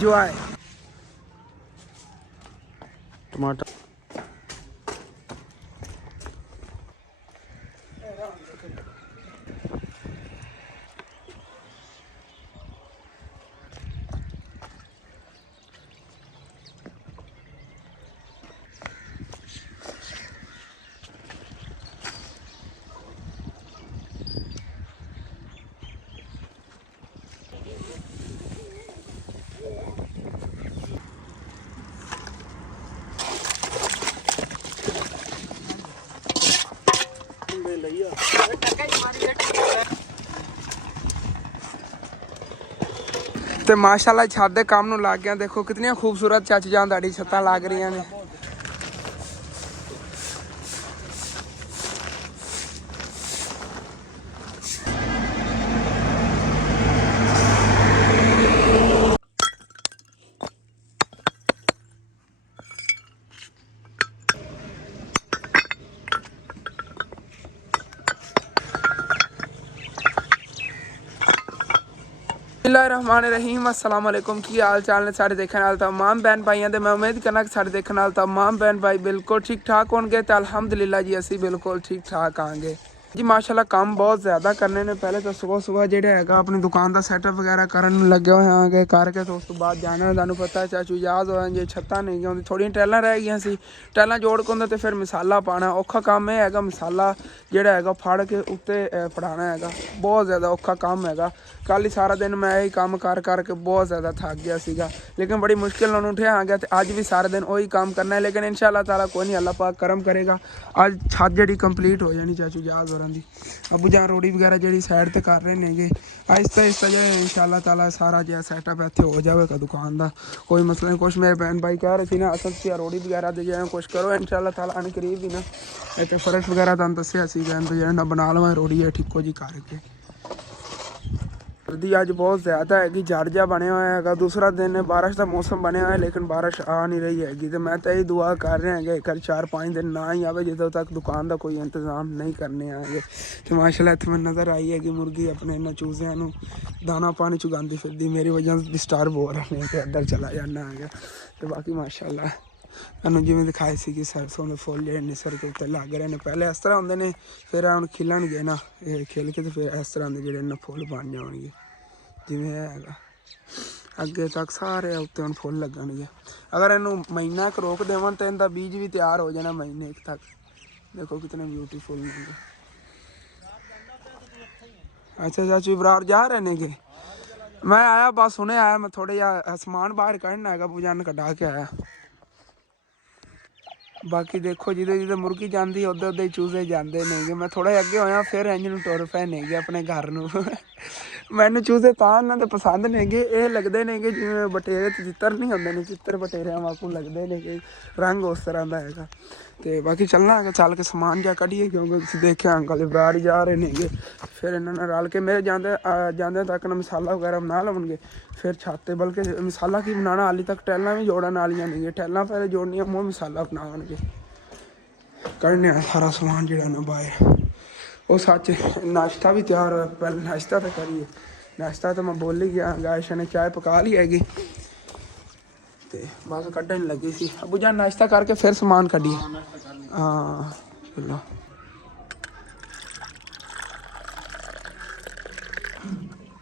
जो आए टमाटर ਤੇ ਮਾਸ਼ਾਅੱਲਾ ਛੱਤ ਦੇ ਕੰਮ ਨੂੰ ਲੱਗ ਗਿਆ। ਦੇਖੋ ਕਿਤਨੀਆਂ ਖੂਬਸੂਰਤ ਚੱਚ ਜਾਂ ਤੁਹਾਡੀ ਛੱਤਾਂ ਲੱਗ ਰਹੀਆਂ ਨੇ। बिस्मिल्लाहिर्रहमानिर्रहीम अस्सलाम वालेकुम। की हाल चाल ने सारे देखने वाले तमाम बहन भाइयों दे। मैं उम्मीद करना कि सारे देखने वाले तमाम बहन भाई बिल्कुल ठीक ठाक होंगे। तो अल्हम्दुलिल्लाह जी असी बिल्कुल ठीक ठाक आएंगे जी। माशाल्लाह काम बहुत ज़्यादा करने ने। पहले तो सुबह सुबह जो है अपनी दुकान का सैटअप वगैरह करन लगे हुए हैं करके तो उस तो बाद जाना तुहानू पता चाचू याद हो जे छत्तां नहीं आउंदी थोड़ियां टैलां रह गईयां सी। टैलां जोड़ के उन्हें तो फिर मसाला पाना औखा काम है मसाला जोड़ा है फड़ के उत्ते फड़ाना है बहुत ज़्यादा औखा काम है। कल ही सारा दिन मैं यही काम कर करके बहुत ज़्यादा थक गया सीगा लेकिन बड़ी मुश्किल नाल उठिया आ गया। तो अज भी सारा दिन वही काम करना है लेकिन इंशाअल्लाह ताला कोई नहीं अल्लाह पाक करम करेगा। अज छत जी कंप्लीट हो जानी चाचू याद होरां दी। अबू जान रोड़ी वगैरह जी साइड पर कर रहे हैं आहिस्ता आहिस्ता जो इंशाअल्लाह ताला सारा जो सैटअप इतने हो जाएगा दुकान का कोई मसला नहीं। कुछ मेरे बहन भाई कह रहे थे ना असल से रोड़ी वगैरह दे जो कुछ करो इंशाअल्लाह ताला अन करीब ही ना एक फर्श वगैरह तुहानू दस्सिया सी जो बना लवां रोड़ी है ठिको जी करके। सर्दी अज बहुत ज़्यादा हैगी जड़ जा बनया हुआ है। दूसरा दिन बारिश का मौसम बनया हुआ है लेकिन बारिश आ नहीं रही हैगी। तो मैं तो यही दुआ कर रहा है कल 4-5 दिन ना ही आवे ਜਦੋਂ तक दुकान का कोई इंतजाम नहीं करने आएंगे। तो माशाल्लाह इत्थे मैं नज़र आई है कि मुर्गी अपने इन्होंने चूज़ियां नू दाना पानी चुगाती फिरदी मेरी वजह से डिस्टर्ब हो रहे हैं तो अंदर चला जाना है। तो बाकी माशाल्लाह तुहानू जिवें दिखाए सी कि सरसों के फुल जो निसर के उत्ते लग रहे हैं। पहले इस तरह होंगे ने फिर हम खिलणगे ना खिल के तो फिर इस तरह के जो फुल बन जाएंगे जिमें है अगे तक सारे उत्ते हम फुल लगणगे। अगर इनू महीना एक रोक देवन तो इनका बीज भी तैयार हो जाना महीने तक। देखो कितने ब्यूटीफुल होंगे। अच्छा चाचू इब्रार जा रहे ने कि मैं आया बस हुणे आया मैं थोड़ा जा समान बाहर कढ़ना है पूजान कटा के आया। बाकी देखो जिदे जिदे मुर्गी जाती उधर उधर चूजे जाते नहीं मैं थोड़ा अगे होया फिर इंज टुर पे नहीं अपने घर नू मैनू चूजे तां इन्होंने पसंद नहीं ये लगते हैं कि जिमें बटेरे चित्र नहीं होंगे ने चित्र बटेरिया वाकू लगते हैं कि रंग उस तरह का है। तो बाकी चलना है चल के समान जा कढ़िए क्योंकि देखिया अंकल इब्रार ही जा रहे हैं फिर इन्होंने रल के मेरे जाते जाते तक ना मसाला वगैरह बना लवेंगे फिर छाते बल्कि मसाला की बनाना हाली तक टैलां भी जोड़न वालियां नहीं टैलां पहले जोड़नियां मुँह मसाला बनावनगे कढ़ने सारा समान जो ना बाहर। वो सच नाश्ता भी तैयार हो पहले नाश्ता तो करिए नाश्ता तो मैं बोल ही गया गायशा ने चाय पका ली हैगी तो बस कढ़न लगी सी। अबू जान नाश्ता करके फिर समान कढ़िए हाँ चलो।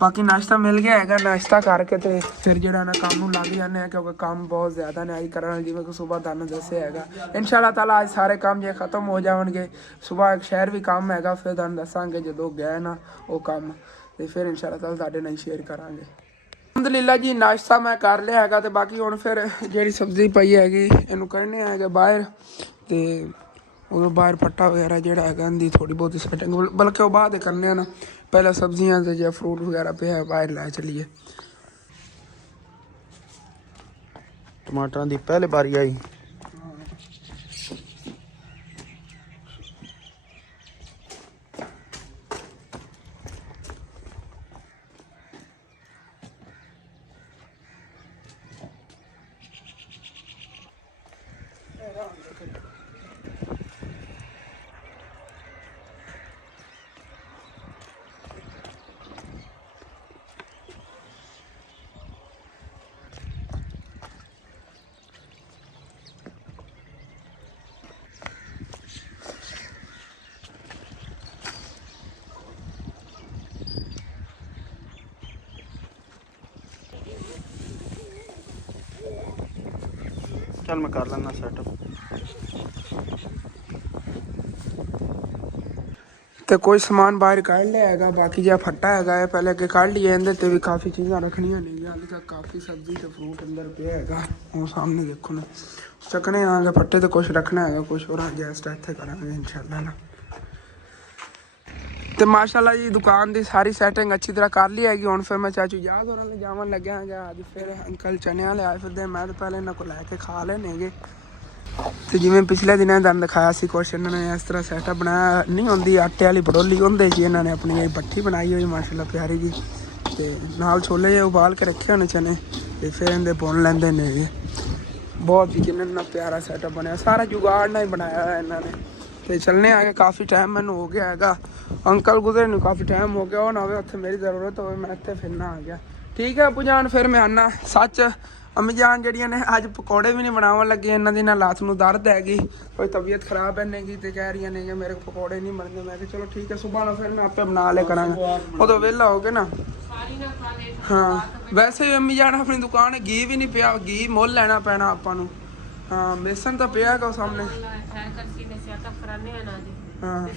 बाकी नाश्ता मिल गया है नाश्ता करके तो फिर जो ना काम लग जाने क्योंकि काम बहुत ज़्यादा ने आई करना जिमें कि सुबह तुहानू दस्सिया है इंशाअल्लाह ताला आज सारे काम जो खत्म हो जाएंगे। सुबह एक शहर भी काम है फिर तुहानू दसांगे जो गए ना वो काम तो फिर इंशाअल्लाह ताला तुहाडे नाल शेयर करांगे। अल्हम्दुलिल्लाह जी नाश्ता मैं कर लिया है तो बाकी हुण फिर जी सब्जी पई हैगी इनू कढ़ने है बाहर तो वो बाहर पट्टा वगैरह जोड़ा है इनकी थोड़ी बहुत सैटिंग बल्कि वो बाद करने ना पहले सब्जियां से जो फ्रूट वगैरह पे है बाहर लै चलीए। टमाटर की पहले बारी आई चल मैं कर लेना सेटअप। तो कोई समान बाहर काढ़ लिया है, बाकी जो फट्टा है पहले अगे काढ़ लिया। इहदे ते भी काफ़ी चीज़ां रखनियां नहीं, हाले तक काफ़ी सब्जी तो फ्रूट अंदर पिया है। वो सामने देखो ना, चकने आगे फट्टे तो कुछ रखना है, कुछ और गैस इत्थे करांगे इंशाल्लाह ना। तो माशाल्लाह जी दुकान की सारी सैटिंग अच्छी तरह कर ली हैगी। हुण फिर मैं चाचू याद होने जावन लग्या है। अज फिर अंकल चने ले आए फिरदे, मैं तो पहले इन्हों को लैके खा लेने गे। तो जिमें पिछले दिनों तुहानूं दिखाया सी कुछ इन्होंने इस तरह सैटअप बनाया, नहीं होंदी आटे वाली बडोली होंदे जी, इन्होंने अपनी भट्ठी बनाई हुई माशाल्लाह प्यारी जी। तो नाल छोले जे उबाल के रखे होने चने, तो फिर इनके बुन लेंदे ने। बहुत ही किन्ना प्यारा सैटअप बनया, सारा जुगाड़ ना ही बनाया है इन्होंने। तो चलने आगे, काफ़ी टाइम मैनू हो गया है, अंकल गुजरे नूं काफ़ी टाइम हो गया। हो ना हो उत्थे मेरी ज़रूरत हो, मैं इत्थे फिरना आ गया। ठीक है अबू जान, फिर मैं आना। सच अम्मी जान जड़ियां ने अज पकौड़े भी नहीं बनावन लगे, इन्हों की ना लत्त नूं दर्द हैगी, कोई तबीयत खराब है नहीं तो कह रही ने कि मेरे पकौड़े नहीं बनते। मैं चलो ठीक है सुबह ना फिर मैं आपे बना लिया करांगा, उदों वेला हो गया ना। हाँ वैसे अम्मी जान अपनी दुकान है, घी भी नहीं पिया, घी मुल लैना पैना आपां नूं। हाँ बेसन तो पिया है सामने। हाँ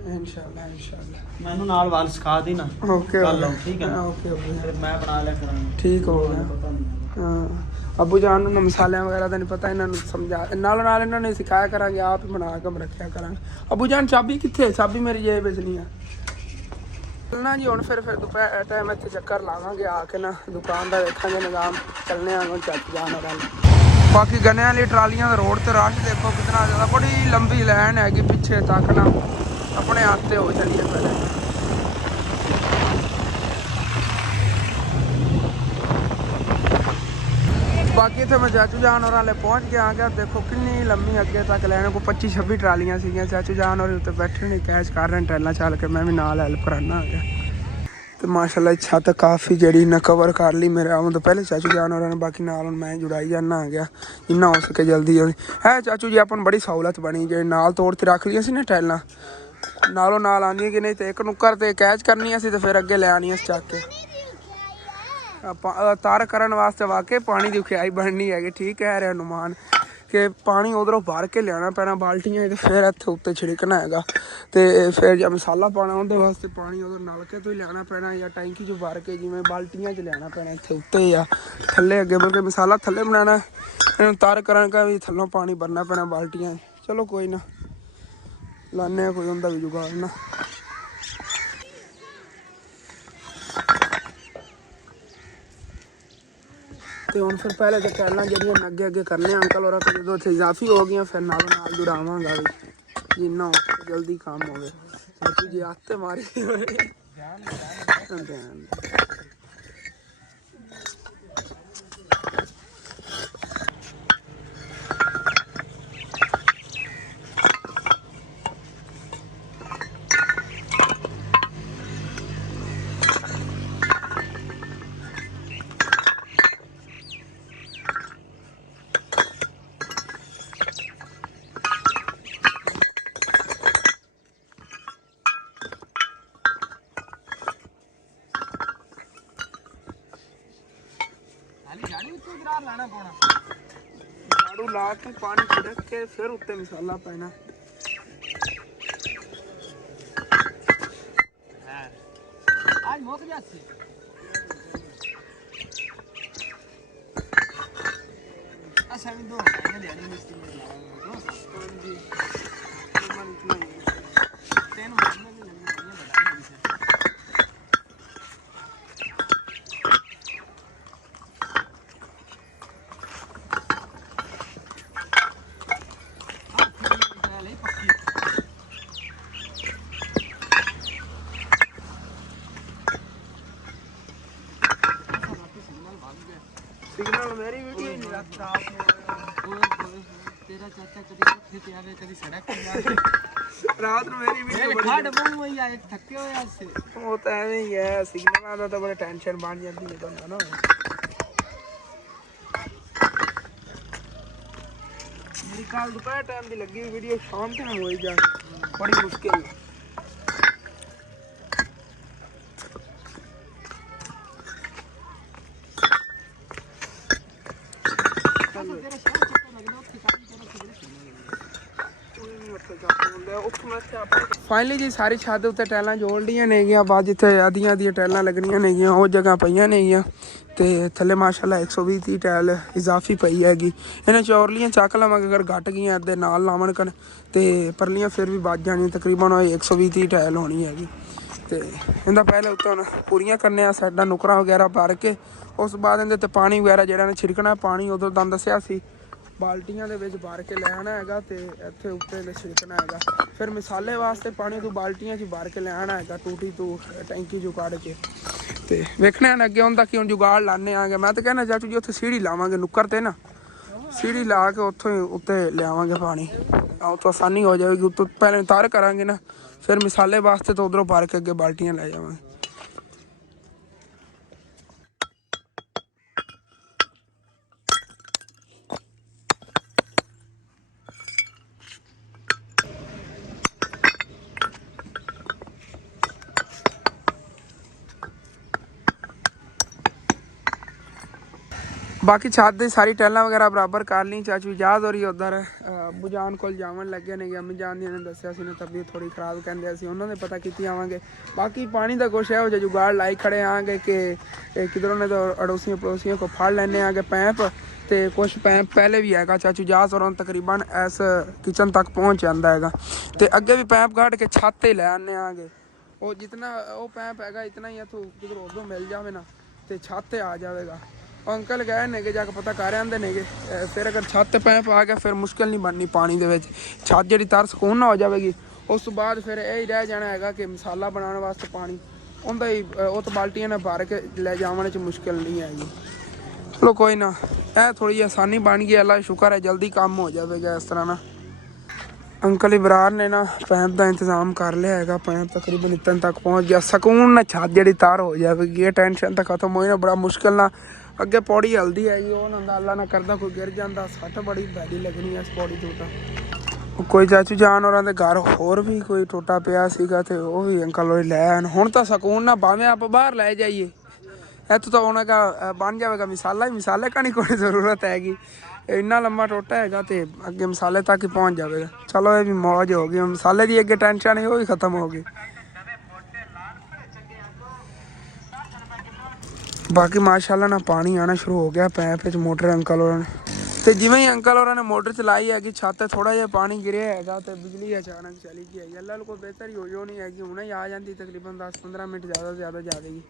इंशाल्लाह इंशाल्लाह मैनू नाल वाल सिखा दी ना। ओके ठीक है ना। ओके फिर मैं बना लिया करांगा। ठीक हो गया। हाँ अबू जान नूं मसाले वगैरह का नहीं पता, इन्होंने समझा नाल इन्होंने सिखाया करांगे, आप ही बना के रखा करांगे। अबू जान चाबी कित्थे? चाबी मेरी जेब विच नहीं है। चलना जी हुण फिर दोपहर टाइम इत्थे चक्कर लावांगे आके ना, दुकान का देखांगे निज़ाम। चलने आगे चाचू जान और बाकी गन्ने वाली ट्रालियां रोड ते रश देखो कितना ज़्यादा, बड़ी लंबी लाइन हैगी पिछे तक ना। अपने हाथ हो चलिए पहले। बाकी इतने मैं चाचू जान और वाले पहुँच गया आ गया। देखो किन्नी लंबी अगे तक लैन को 25-26 ट्रालियां सीगियां। चाचू जान और उत्ते बैठे ने कैच कर रहे हैं ट्रेलां चल के, मैं भी नाल हेल्प कराना आ गया। तो माशाल्लाह छत काफ़ी जड़ी ना कवर कर ली मेरे आवन तो पहले चाचू जान और ने, बाकी नाल मैं जुड़ाई जाना आ गया जिन्ना हो सके जल्दी जल्दी। है चाचू जी अपन बड़ी सहूलत बनी, जे नाल तोड़ के रख लिया सी ना टाइलां, नालों नाल आंदियां कि नहीं तो एक नुक्कर ते कैच करनी सी, तो फिर अगे ले आनियां चक के। तर करन वास्ते वाकई पानी की खियाई बननी है। ठीक कह रहे अनुमान कि पानी उधरों भर के लिया पैना बाल्टियां, तो फिर इत्थे उत्ते छिड़कना है। तो फिर जब मसाला पाना उहदे वास्ते पानी उधर नलके तो ही लिया पैना, या टैंकी चो भर के जिमें बाल्टियां च लिया पैना इत्थे उत्ते, या थल्ले अगे बल्कि मसाला थल्ले बनाना, इन्हूं तर करन का भी थल्लों पानी भरना पैना बाल्टियां। चलो कोई ना लाने कोई उनका भी जुगाड़ ना। तो हम फिर पहले तो टैलां जड़ियां अगे अगे करने अंकल और जो उत्थे इजाफी हो गई, फिर नालों नाल जुड़ावांगा भी जिन्ना हो जल्दी काम हो गए। चाचू जी आते मारी झाड़ू ला के पानी छिड़क के फिर उत्ते मसाला पैना। आज मुक जाती अच्छा भी दो दिहाड़ी मिस्त्री में लगाओ जी मन इतना ही 10 महीने भी लगने चाहिए बताइए इसे। सिग्नल मेरी वीडियो नहीं रखता तेरा चाचा कभी खेत आवे कभी सड़क पे जावे रात में मेरी वीडियो बड़ी खाड़ बहु या एक थके हो या से वो तो ऐਵੇਂ ही है। सिग्नल आता तो बड़े टेंशन बन जाती है बंदा ना। मेरी कल दोपहर टाइम की लगी हुई वीडियो शाम टाइम हो जा बड़ी मुश्किल। ਫਾਈਨਲੀ ਜੀ ਸਾਰੀ ਛੱਤ ਉੱਤੇ ਟਾਈਲਾਂ ਜੋੜ ਲੀਆਂ ਨੇਗੀਆਂ। ਬਾਅਦ ਜਿੱਥੇ ਆਦੀਆਂ ਟਾਈਲਾਂ ਲੱਗਣੀਆਂ ਨੇਗੀਆਂ ਉਹ ਜਗ੍ਹਾ ਪਈਆਂ ਨੇਗੀਆਂ ਤੇ ਥੱਲੇ ਮਾਸ਼ਾਅੱਲਾ 120 ਟਾਈਲ ਇਜ਼ਾਫੀ ਪਈ ਹੈਗੀ। ਇਹਨਾਂ ਚੌਰਲੀਆਂ ਚੱਕ ਲਵਾਂਗੇ ਅਗਰ ਘਟ ਗਈਆਂ ਇਹਦੇ ਨਾਲ ਲਾਵਣ ਕਨ ਤੇ ਪਰਲੀਆਂ ਫਿਰ ਵੀ ਵੱਜ ਜਾਣੀਆਂ। ਤਕਰੀਬਨ 120 ਟਾਈਲ ਹੋਣੀ ਹੈਗੀ ਤੇ ਇਹਦਾ ਪਹਿਲੇ ਉੱਤੇ ਹੁਣ ਪੂਰੀਆਂ ਕਰਨੇ ਆ ਸਾਈਡਾਂ ਨੁਕਰਾਂ ਵਗੈਰਾ ਭਰ ਕੇ। ਉਸ ਤੋਂ ਬਾਅਦ ਇਹਦੇ ਤੇ ਪਾਣੀ ਵਗੈਰਾ ਜਿਹੜਾ ਨੇ ਛਿੜਕਣਾ ਪਾਣੀ ਉਦੋਂ ਤੁਹਾਨੂੰ ਦੱਸਿਆ ਸੀ ਬਾਲਟੀਆਂ ਦੇ ਵਿੱਚ ਭਰ ਕੇ ਲੈ ਆਉਣਾ ਹੈਗਾ ਤੇ ਇੱਥੇ ਉੱਤੇ ਛਿੜਕਣਾ ਹੈਗਾ। ਫਿਰ ਮਿਸਾਲੇ ਵਾਸਤੇ ਪਾਣੀ ਤੋਂ ਬਾਲਟੀਆਂ 'ਚ ਭਰ ਕੇ ਲੈ ਆਉਣਾ ਹੈਗਾ ਟੂਟੀ ਤੋਂ ਟੈਂਕੀ 'ਚੋਂ ਕੱਢ ਕੇ ਤੇ ਵੇਖਣਾ ਅੱਗੇ ਹੁੰਦਾ ਕਿ ਹੁਣ ਜੁਗਾੜ ਲਾਣੇ ਆਂਗੇ। ਮੈਂ ਤਾਂ ਕਹਿੰਦਾ ਚਾਚੂ ਜੀ ਉੱਥੇ ਸੀੜੀ ਲਾਵਾਂਗੇ ਨੁੱਕਰ ਤੇ ਨਾ ਸੀੜੀ ਲਾ ਕੇ ਉੱਥੋਂ ਹੀ ਉੱਤੇ ਲਿਆਵਾਂਗੇ ਪਾਣੀ ਉੱਥੋਂ ਆਸਾਨੀ ਹੋ ਜਾਵੇਗੀ। ਉੱਤੋਂ ਪਹਿਲੇ ਤਾਰ ਕਰਾਂਗੇ ਨਾ ਫਿਰ ਮਿਸਾਲੇ ਵਾਸਤੇ ਤਾਂ ਉੱਧਰੋਂ ਭਰ ਕੇ ਅੱਗੇ ਬਾਲਟੀਆਂ ਲੈ ਜਾਵਾਂਗੇ। बाकी छत की सारी टाइलां वगैरह बराबर कर ली। चाचू इजाज़ हो रही उधर अबू जान को जावन लगे ने अम्मी जान ने दसिया सी तबीयत थोड़ी खराब कहते सी उन्होंने पता की आवांगे। बाकी पानी का कुछ है जुगाड़ लाई खड़े आगे कि किधरों ने तो अड़ोसियों पड़ोसियों को फड़ लेने आगे पैंप तो कुछ पैंप पहले भी है। चाचू इजाज़ और तकरीबन इस किचन तक पहुँच जाता है तो अगे भी पैंप काट के छत ही लै आने आगे। वो जितना वो पैंप है इतना ही इतों किधर उधरों मिल जाए ना तो छत आ जाएगा। अंकल गए ने जाके पता कर आते ने फिर अगर छत पैंप आ गया फिर मुश्किल नहीं बननी पानी के छत जी तर सुकून ना हो जाएगी। उस तो बाद फिर यही रह जाना है कि मसाला बनाने वास्ते पानी उनका ही वो तो बाल्टियां ने भर के ले जाने मुश्किल नहीं हैगी। चलो कोई ना यह थोड़ी आसानी बन गई अल्लाह शुक्र है जल्दी काम हो जाएगा इस तरह ना। अंकल इब्रार ने ना पैंप का इंतजाम कर लिया है। पैंप तकरीबन इतने तक पहुँच गया सुकून ना छत जी तार हो जाएगी। ये टेंशन तो खत्म हो ना बड़ा मुश्किल ना अगे पौड़ी हल्दी है जी वो ना अल्लाह ना करदा कोई गिर जाता सट बड़ी भैड़ी लगनी है इस पौड़ी तो कोई चाचू जान और घर होर भी कोई टोटा पिया सीगा ते वो भी अंकल और लै आन। हुण तो सुकून ना भावें आप बाहर लै जाइए इतों तो उन्हें का बन जाएगा मिसाला ही मिसाले का नहीं कोई ज़रूरत हैगी। इन्ना लम्बा टोटा है तो अगे मसाले तक ही पहुँच जाएगा। चलो ये भी मौज हो गई मसाले की अगे टेंशन है वो भी खत्म हो गई। बाकी माशाल्लाह ना पानी आना शुरू हो गया पैप मोटर अंकल और तो जिमें ही अंकल और ने मोटर चलाई है छत छोड़ा जहा पानी गिरे है तो बिजली अचानक चली गई है। अल्लाह कोई बेहतर हो नहीं हैगी हुणे ही आ जाती तकरीबन 10-15 मिनट ज़्यादा से ज़्यादा जाएगी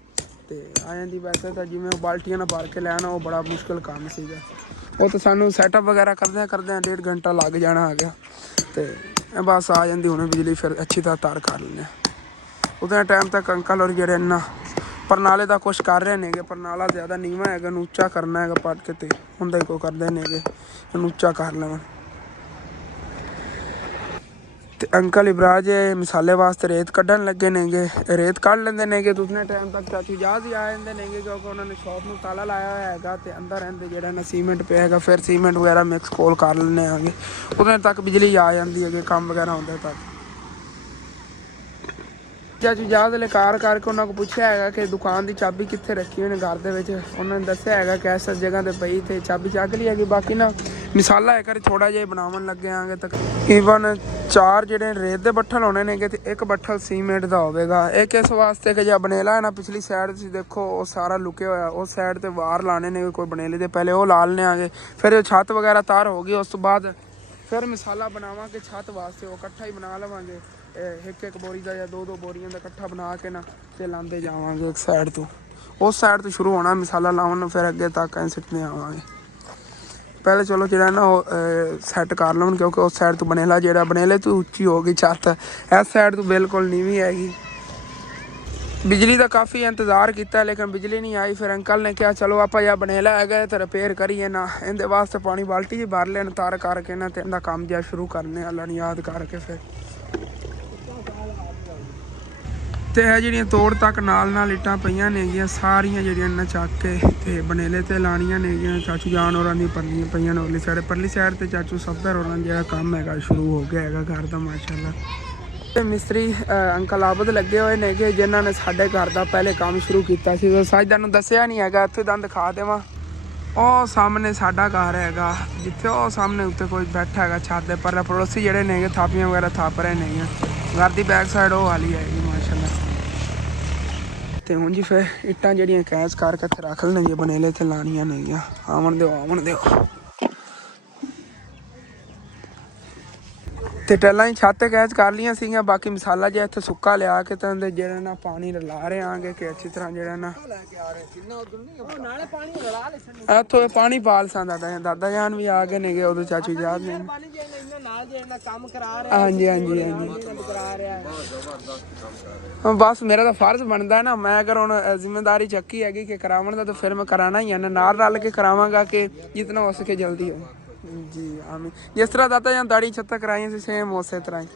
तो आ जाती। वैसे तो जिमें बाल्टियां ना भर के लैना वो बड़ा मुश्किल काम सीगा वो तो सानू सैटअप वगैरह करदे 1.5 घंटा लग जाना आ गया तो बस आ जाती हुणे बिजली फिर अच्छी तरह तार कर लें। उतने टाइम तक अंकल और जेड़े ना परनाले का कुछ कर रहे हैं। परनाला ज़्यादा नीवा है ऊँचा करना है पट के तो उनका कोई करते हैं ऊँचा कर लेव तो अंकल इब्राज मिसाले वास्ते रेत कढ़न लगे ने रेत कढ़ लेंदे ने तो उतने टाइम तक चाचू इजाज़ ही आ जाते हैं क्योंकि उन्होंने शॉप में ताला लाया है तो अंदर रहते जोड़ा ना सीमेंट पे है फिर सीमेंट वगैरह मिक्स कोल कर लेने आगे उतने तक बिजली आ जाती है काम वगैरह होंगे तक। चाचू इजाज़ ले कार करके उन्होंने पूछा है कि दुकान की चाबी कितने रखी हुई घर के उन्होंने दसिया है कि इस जगह पर पई तो चाबी चक ली हैगी। बाकी ना मिसाला एक थोड़ा जिहा बनावन लगे आगे तकरीबन 4 जोड़े रेत के बट्ठल होने ने तो एक बट्ठल सीमेंट का होगा। एक इस वास्ते कि जो बनेला है ना पिछली साइड तुसीं देखो वो सारा लुके हुआ उस साइड तो वार लाने ने कोई बनेले तो पहले वो ला लेने आगे फिर छत वगैरह तार होगी उस तो बाद फिर मिसाला बनावांगे छत वास्ते वो कट्ठा ही बना लवांगे एक बोरी का या 2 बोरियां का कट्ठा बना के ना तो लाते जावांगे एक साइड तो उस साइड तो शुरू होना मिसाला लावन फिर अगे तक सिटने आवांगे। पहले चलो जो ना वो सैट कर लवन क्योंकि उस साइड तो बनेला जो बनेले तो उच्ची होगी छत इस साइड तो बिल्कुल नीवी हैगी। बिजली का काफ़ी इंतज़ार किया लेकिन बिजली नहीं आई। फिर अंकल ने कहा चलो आप या बनेला है तो रिपेयर करिए ना इनके वास्ते पानी बाल्टी भर लेन तार करके ना तो इनका काम जो शुरू करने अल्लाह ने याद करके फिर तो यह जी तोड़ तक नाल इट्टां पईयां नेगियां सारियां जिहड़ियां चक के ते बनेले ते लानियां नेगियां। चाचू जान होरां दी पईयां ने परली साइड ते चाचू सफदर होरां दा काम हैगा शुरू हो गया है घर का माशाल्लाह। मिस्त्री अंकल आबद लगे हुए ने जिन्होंने साडे घर का पहले काम शुरू किया। साजदा नूं दस्सिया नहीं हैगा इत्थे दंद खा देवां ਉਹ ਸਾਹਮਣੇ ਸਾਡਾ ਘਰ ਹੈਗਾ, ਜਿੱਥੇ ਉਹ ਸਾਹਮਣੇ ਉੱਤੇ ਕੋਈ ਬੈਠਾ ਹੈਗਾ ਛੱਤ ਦੇ ਪਰ ਪੜੋਸੀ ਜਿਹੜੇ ਨੇਗੇ ਥਾਪੀਆਂ ਵਗੈਰਾ ਥਾਪ ਰਹੇ ਨੇਗੇ। ਘਰ ਦੀ ਬੈਕ ਸਾਈਡ ਉਹ ਵਾਲੀ ਹੈਗੀ ਮਾਸ਼ਾਅੱਲਾ। ਤੇ ਹੁਣ ਜੀ ਫਿਰ ਇੱਟਾਂ ਜਿਹੜੀਆਂ ਕੈਚ ਕਰਕੇ ਇੱਥੇ ਰੱਖ ਲੈਣਗੇ ਬਨੇਲੇ ਤੇ ਲਾਣੀਆਂ ਨੇਗੀਆਂ। ਆਵਣ ਦਿਓ ਤੇ ਟੈਲਾਂ ਹੀ ਛੱਤ ਤੇ ਕੈਚ ਕਰ ਲਈਆਂ ਸੀਗੀਆਂ। ਬਾਕੀ ਮਸਾਲਾ ਜਿਹਾ ਇੱਥੇ ਸੁੱਕਾ ਲਿਆ ਕੇ ਤਾਂ ਉਹਦੇ ਜਿਹੜਾ ਨਾ ਪਾਣੀ ਰਲਾ ਰਹੇ ਆਂਗੇ ਕਿ ਅੱਛੀ ਤਰ੍ਹਾਂ ਜਿਹੜਾ ਨਾ ਇੱਥੋਂ ਪਾਣੀ ਪਾਲ ਸਾਂ ਦਾਦਾ ਜਾਨ ਵੀ ਆ ਗਏ ਨੇਗੇ, ਉਦੋਂ ਚਾਚੂ ਜਾਨ ਨੇ। ਹਾਂਜੀ ਬਸ ਮੇਰਾ ਤਾਂ ਫਰਜ਼ ਬਣਦਾ ਨਾ, ਮੈਂ ਅਗਰ ਹੁਣ ਜ਼ਿੰਮੇਦਾਰੀ ਚੱਕੀ ਹੈਗੀ ਕਿ ਕਰਾਉਣ ਦਾ ਤਾਂ ਫਿਰ ਮੈਂ ਕਰਾਣਾ ਹੀ ਹੈ ਨਾ, ਨਾਲ ਰਲ ਕੇ ਕਰਾਵਾਂਗਾ ਕਿ ਜਿਤਨਾ ਹੋ ਸਕੇ ਜਲਦੀ ਹੋ ਜੀ। ਆਮੀਨ। ਜਿਸ ਤਰ੍ਹਾਂ ਦਾਦਾ ਜਾਨ ਦਾੜੀ ਛੱਤਾਂ ਕਰਾਈਆਂ ਸੀ ਸੇਮ ਉਸੇ ਤਰ੍ਹਾਂ ਹੀ।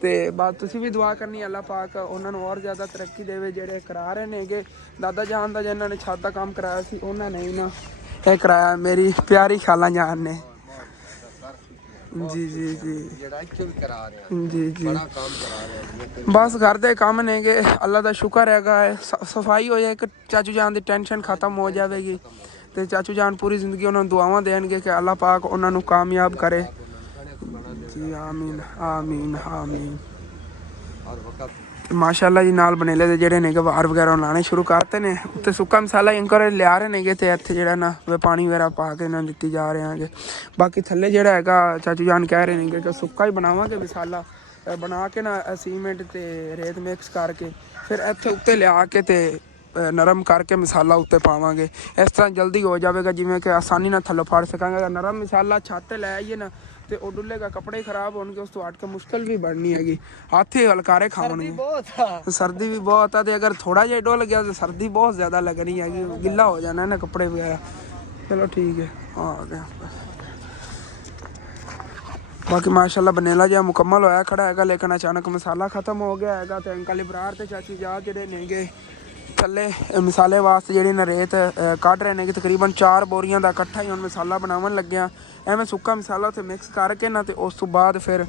ਤੇ ਬਾਅਦ ਤੁਸੀਂ ਵੀ ਦੁਆ ਕਰਨੀ ਅੱਲਾਹ ਪਾਕ ਉਹਨਾਂ ਨੂੰ ਹੋਰ ਜ਼ਿਆਦਾ ਤਰੱਕੀ ਦੇਵੇ ਜਿਹੜੇ ਕਰਾ ਰਹੇ ਨੇਗੇ। ਦਾਦਾ ਜਾਨ ਦਾ ਜਿਨ੍ਹਾਂ ਨੇ ਛੱਤ ਦਾ ਕੰਮ ਕਰਾਇਆ ਸੀ ਉਹਨਾਂ ਨੇ ਹੀ ਨਾ ਇਹ ਕਰਾਇਆ, ਮੇਰੀ ਪਿਆਰੀ ਖਾਲਾ ਜਾਨ ਨੇ। ਜੀ ਬਸ ਘਰ ਦੇ ਕੰਮ ਨੇਗੇ, ਅੱਲਾ ਦਾ ਸ਼ੁਕਰ ਹੈਗਾ ਹੈ। ਸਫਾਈ ਹੋ ਜਾਏ, ਇੱਕ ਚਾਚੂ ਜਾਨ ਦੀ ਟੈਨਸ਼ਨ ਖਤਮ ਹੋ ਜਾਵੇਗੀ ਤੇ ਚਾਚੂ ਜਾਨ ਪੂਰੀ ਜ਼ਿੰਦਗੀ ਉਹਨਾਂ ਨੂੰ ਦੁਆਵਾਂ ਦੇਣਗੇ ਕਿ ਅੱਲਾਹ ਪਾਕ ਉਹਨਾਂ ਨੂੰ ਕਾਮਯਾਬ ਕਰੇ ਜੀ। ਆਮੀਨ। ਮਾਸ਼ਾਅੱਲਾ ਜੀ ਨਾਲ ਬਨੇਲੇ ਦੇ ਜਿਹੜੇ ਨੇਗੇ ਵਾਰ ਵਗੈਰਾ ਲਾਣੇ ਸ਼ੁਰੂ ਕਰਤੇ ਨੇ। ਉੱਤੇ ਸੁੱਕਾ ਮਸਾਲਾ ਇੰਕਰ ਲਿਆ ਰਹੇ ਨੇਗੇ ਤੇ ਇੱਥੇ ਜਿਹੜਾ ਨਾ ਪਾਣੀ ਵਗੈਰਾ ਪਾ ਕੇ ਇਹਨਾਂ ਨੂੰ ਦਿੱਤੀ ਜਾ ਰਹੇ ਹੈਗੇ। ਬਾਕੀ ਥੱਲੇ ਜਿਹੜਾ ਹੈਗਾ ਚਾਚੂ ਜਾਨ ਕਹਿ ਰਹੇ ਨੇਗੇ ਕਿ ਸੁੱਕਾ ਹੀ ਬਣਾਵਾਂਗੇ ਮਸਾਲਾ ਬਣਾ ਕੇ ਨਾ ਸੀਮੈਂਟ ਤੇ ਰੇਤ ਮਿਕਸ ਕਰਕੇ ਫਿਰ ਇੱਥੇ ਉੱਤੇ ਲਿਆ ਕੇ ਤੇ ਨਰਮ ਕਰਕੇ ਮਸਾਲਾ ਉੱਤੇ ਪਾਵਾਂਗੇ। ਇਸ ਤਰ੍ਹਾਂ ਜਲਦੀ ਹੋ ਜਾਵੇਗਾ, ਜਿਵੇਂ ਕਿ ਆਸਾਨੀ ਨਾਲ ਥੱਲੋਂ ਫੜ ਸਕਾਂਗੇ। ਨਰਮ ਮਸਾਲਾ ਛੱਤ ਤੇ ਲੈ ਆਈਏ ਨਾ ਤੇ ਉਹ ਡੁੱਲੇਗਾ, ਕੱਪੜੇ ਖਰਾਬ ਹੋਣਗੇ, ਉਸ ਤੋਂ ਹਟ ਕੇ ਮੁਸ਼ਕਿਲ ਵੀ ਬਣਨੀ ਹੈਗੀ। ਹੱਥ ਹੀ ਹਲਕਾਰੇ ਖਾਣਗੇ, ਸਰਦੀ ਵੀ ਬਹੁਤ ਆ ਤੇ ਅਗਰ ਥੋੜਾ ਜਿਹਾ ਡੁੱਲ ਗਿਆ ਤਾਂ ਸਰਦੀ ਬਹੁਤ ਜ਼ਿਆਦਾ ਲੱਗਣੀ ਹੈਗੀ, ਗਿੱਲਾ ਹੋ ਜਾਣਾ ਨਾ ਕੱਪੜੇ ਵਗੈਰਾ। ਚਲੋ ਠੀਕ ਹੈ ਆ ਗਿਆ। ਬਾਕੀ ਮਾਸ਼ਾਅੱਲਾ ਬਨੇਲਾ ਜਿਹਾ ਮੁਕੰਮਲ ਹੋਇਆ ਖੜਾ ਹੈਗਾ, ਲੇਕਿਨ ਅਚਾਨਕ ਮਸਾਲਾ ਖਤਮ ਹੋ ਗਿਆ ਹੈਗਾ ਤੇ ਅੰਕਲ ਇਬਰਾਰ ਤੇ ਚਾਚੀ ਜਾ ਜਿਹੜੇ ਨੇਗੇ ਥੱਲੇ ਮਸਾਲੇ ਵਾਸਤੇ ਜਿਹੜੀ ਨਾ ਰੇਤ ਕੱਢ ਰਹੇ ਨੇ ਕਿ ਤਕਰੀਬਨ 4 ਬੋਰੀਆਂ ਦਾ ਇਕੱਠਾ ਹੀ ਹੁਣ ਮਸਾਲਾ ਬਣਾਉਣ ਲੱਗਿਆ। ਐਵੇਂ ਸੁੱਕਾ ਮਸਾਲਾ ਉੱਥੇ ਮਿਕਸ ਕਰਕੇ ਨਾ ਤੇ ਉਸ ਤੋਂ ਬਾਅਦ ਫਿਰ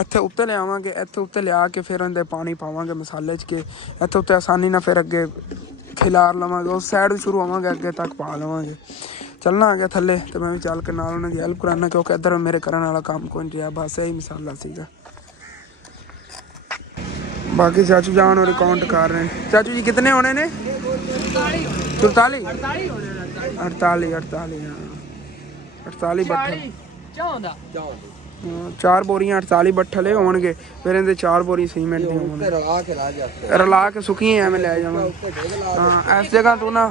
ਇੱਥੇ ਉੱਤੇ ਲਿਆਵਾਂਗੇ। ਇੱਥੇ ਉੱਤੇ ਲਿਆ ਕੇ ਫਿਰ ਉਹਦੇ ਪਾਣੀ ਪਾਵਾਂਗੇ ਮਸਾਲੇ 'ਚ, ਕਿ ਇੱਥੇ ਉੱਤੇ ਆਸਾਨੀ ਨਾਲ ਫਿਰ ਅੱਗੇ ਖਿਲਾਰ ਲਵਾਂਗੇ। ਉਸ ਸਾਈਡ ਵੀ ਸ਼ੁਰੂ ਹੋਵਾਂਗੇ, ਅੱਗੇ ਤੱਕ ਪਾ ਲਵਾਂਗੇ। ਚੱਲਣਾ ਆ ਗਿਆ ਥੱਲੇ ਤੇ ਮੈਂ ਵੀ ਚੱਲ ਕੇ ਨਾਲ ਉਹਨਾਂ ਦੀ ਹੈਲਪ ਕਰਾਉਣਾ, ਕਿਉਂਕਿ ਇੱਧਰ ਮੇਰੇ ਕਰਨ ਵਾਲਾ ਕੰਮ ਕੋਈ ਨਹੀਂ ਰਿਹਾ, ਬਸ ਇਹੀ ਮਸਾਲਾ ਸੀਗਾ। बाकी चाचू जान और काउंट कर रहे हैं। चाचू जी कितने होने ने? 44 48 बट्ठल 4 बोरियां 48 बट्ठल होणगे। फिर इहदे 4 बोरी सीमेंट दी होणगे, रला के सुखिए एवें लै जावांगे। हां इस जगह तो ना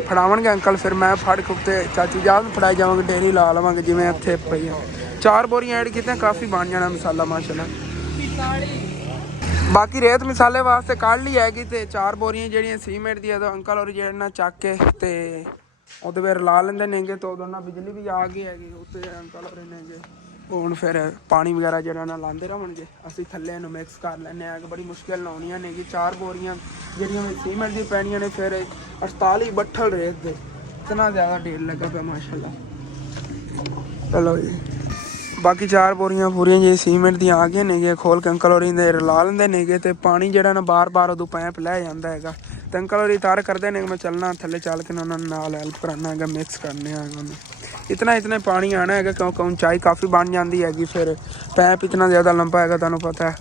फड़ावणगे अंकल, फिर मैं फड़ के उत्ते चाचू जान फड़ाई जावांगे, डेरी ला लवांगे जिवें इत्थे पई। 4 बोरियां ऐड कीते काफ़ी बन जाना मसाला माशाल्लाह। बाकी रेत मसाले वास्ते कढ़ ली हैगी ते 4 बोरियां ਜਿਹੜੀਆਂ ਸੀਮੈਂਟ ਦੀਆਂ ਤਾਂ ਅੰਕਲ ਔਰ ਜਿਹੜੇ ਨਾ ਚੱਕ ਕੇ ਤੇ ਉਹਦੇ ਵਿੱਚ ਲਾ ਲੈਂਦੇ ਨੇਗੇ। ਤੇ ਉਦੋਂ ਨਾ ਬਿਜਲੀ ਵੀ ਆ ਗਈ ਹੈਗੀ ਉੱਤੇ ਅੰਕਲ ਔਰ ਨੇਗੇ। ਹੁਣ ਫਿਰ ਪਾਣੀ ਵਗੈਰਾ ਜਿਹੜਾ ਨਾ ਲਾਉਂਦੇ ਰਹਾਂਗੇ, ਅਸੀਂ ਥੱਲੇ ਇਹਨੂੰ ਮਿਕਸ ਕਰ ਲੈਂਦੇ ਹਾਂ। ਬੜੀ ਮੁਸ਼ਕਿਲ ਨਾਲ ਆਉਣੀਆਂ ਨੇਗੀ 4 ਬੋਰੀਆਂ ਜਿਹੜੀਆਂ ਸੀਮੈਂਟ ਦੀ ਪੈਣੀਆਂ ਨੇ। ਫਿਰ 48 ਬੱਠਲ ਰੇਤ ਦੇ, ਇਤਨਾ ਜ਼ਿਆਦਾ ਢੇਰ ਲੱਗਾ ਪਿਆ ਮਾਸ਼ਾਅੱਲਾ। ਚਲੋ ਜੀ बाकी 4 बोरियां पूरियां जी सीमेंट दी आ गई ने, खोल के अंकल होरी दे ला लेंदे ने ते पानी जेड़ा ना बार बार उदों पैप लै जांदा हैगा ते अंकल होरी तार करदे ने। मैं चलना थल्ले चल के उन्हां नाल हेल्प कराना हैगा, मिक्स करने हैगा। इतना पानी आना हैगा क्योंकि ऊंचाई काफ़ी बन जाती हैगी। फिर पैप इतना ज़्यादा लंबा हैगा, तुहानूं पता है।